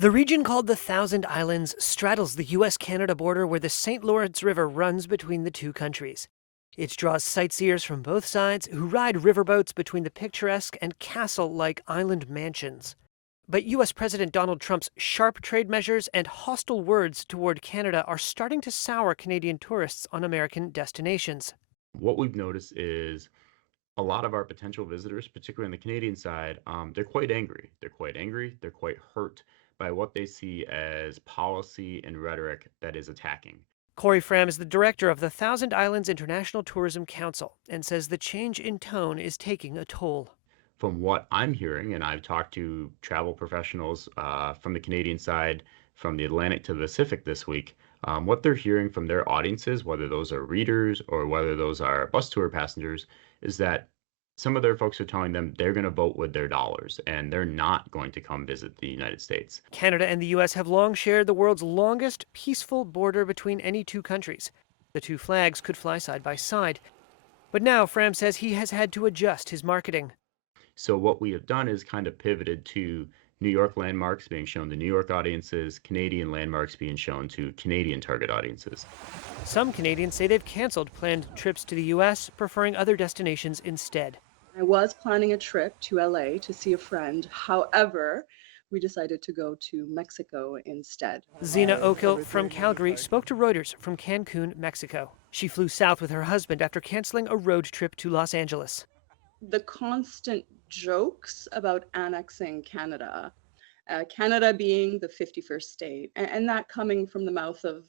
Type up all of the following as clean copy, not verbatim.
The region called the Thousand Islands straddles the U.S.-Canada border where the St. Lawrence River runs between the two countries. It draws sightseers from both sides who ride riverboats between the picturesque and castle-like island mansions. But U.S. President Donald Trump's sharp trade measures and hostile words toward Canada are starting to sour Canadian tourists on American destinations. What we've noticed is a lot of our potential visitors, particularly on the Canadian side, they're quite angry. They're quite angry. They're quite hurt by what they see as policy and rhetoric that is attacking. Corey Fram is the director of the Thousand Islands International Tourism Council and says the change in tone is taking a toll. From what I'm hearing, and I've talked to travel professionals from the Canadian side, from the Atlantic to the Pacific this week, what they're hearing from their audiences, whether those are readers or whether those are bus tour passengers, is that some of their folks are telling them they're going to vote with their dollars and they're not going to come visit the United States. Canada and the U.S. have long shared the world's longest peaceful border between any two countries. The two flags could fly side by side. But now Fram says he has had to adjust his marketing. So what we have done is kind of pivoted to New York landmarks being shown to New York audiences, Canadian landmarks being shown to Canadian target audiences. Some Canadians say they've canceled planned trips to the U.S., preferring other destinations instead. I was planning a trip to LA to see a friend. However, we decided to go to Mexico instead. Zena Oakhill from Calgary spoke to Reuters from Cancun, Mexico. She flew south with her husband after canceling a road trip to Los Angeles. The constant jokes about annexing Canada, Canada being the 51st state, and that coming from the mouth of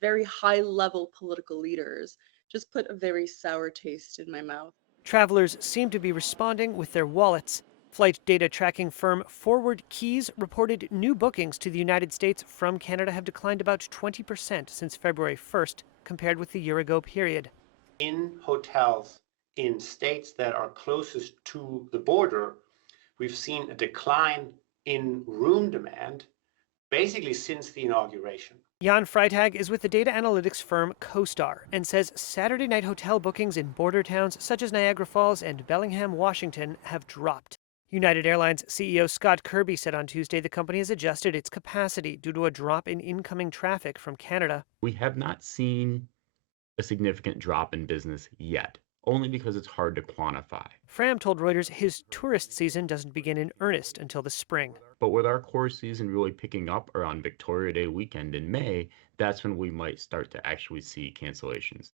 very high-level political leaders, just put a very sour taste in my mouth. Travelers seem to be responding with their wallets. Flight data tracking firm Forward Keys reported new bookings to the United States from Canada have declined about 20% since February 1st, compared with the year-ago period. In hotels in states that are closest to the border, we've seen a decline in room demand basically since the inauguration. Jan Freitag is with the data analytics firm CoStar and says Saturday night hotel bookings in border towns such as Niagara Falls and Bellingham, Washington have dropped. United Airlines CEO Scott Kirby said on Tuesday the company has adjusted its capacity due to a drop in incoming traffic from Canada. We have not seen a significant drop in business yet, only because it's hard to quantify. Fram told Reuters his tourist season doesn't begin in earnest until the spring. But with our core season really picking up around Victoria Day weekend in May, that's when we might start to actually see cancellations.